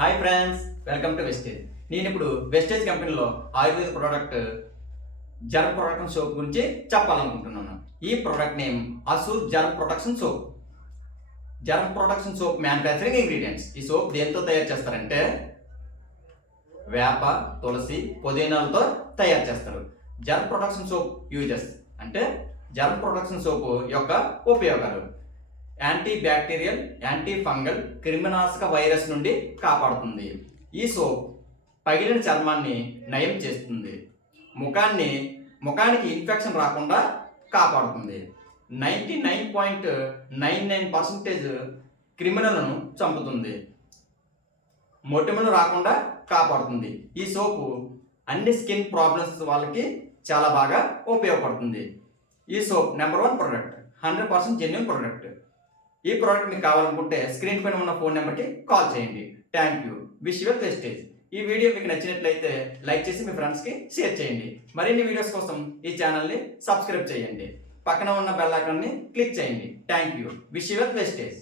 Hi friends, welcome to Vestige. నేను ఇప్పుడు Vestige కంపెనీలో Ayurveda product germ protection soap గురించి చెప్పాలనుకుంటున్నాను. ఈ product name Assure germ protection soap. Germ protection soap manufacturing ingredients. ఈ సోప్ దేంతో తయారు చేస్తారంటే వేప, తులసి, పుదీనాలతో తయారు చేస్తారు. జర్మ్ ప్రొటెక్షన్ సోప్ యూజెస్ అంటే జర్మ్ ప్రొటెక్షన్ సోప్ యొక్క ఉపయోగాలు: యాంటీ బ్యాక్టీరియల్, యాంటీ ఫంగల్, క్రిమినాశక వైరస్ నుండి కాపాడుతుంది. ఈ సోప్ పగిలిన చర్మాన్ని నయం చేస్తుంది. ముఖానికి ఇన్ఫెక్షన్ రాకుండా కాపాడుతుంది. 99.99% క్రిమినల్ను చంపుతుంది. మొటిమలు రాకుండా కాపాడుతుంది. ఈ సోపు అన్ని స్కిన్ ప్రాబ్లమ్స్ వాళ్ళకి చాలా బాగా ఉపయోగపడుతుంది. ఈ soap number 1 product, 100% genuine product. ఈ ప్రోడక్ట్ మీకు కావాలనుకుంటే స్క్రీన్ పైన ఉన్న ఫోన్ నెంబర్కి కాల్ చేయండి. Thank you. Wish your wastage. ఈ వీడియో మీకు నచ్చినట్లయితే లైక్ చేసి మీ ఫ్రెండ్స్కి షేర్ చేయండి. మరిన్ని వీడియోస్ కోసం ఈ ఛానల్ని సబ్స్క్రైబ్ చేయండి. పక్కన ఉన్న బెల్ ఐకాన్ని క్లిక్ చేయండి. Thank you. Wish your wastage.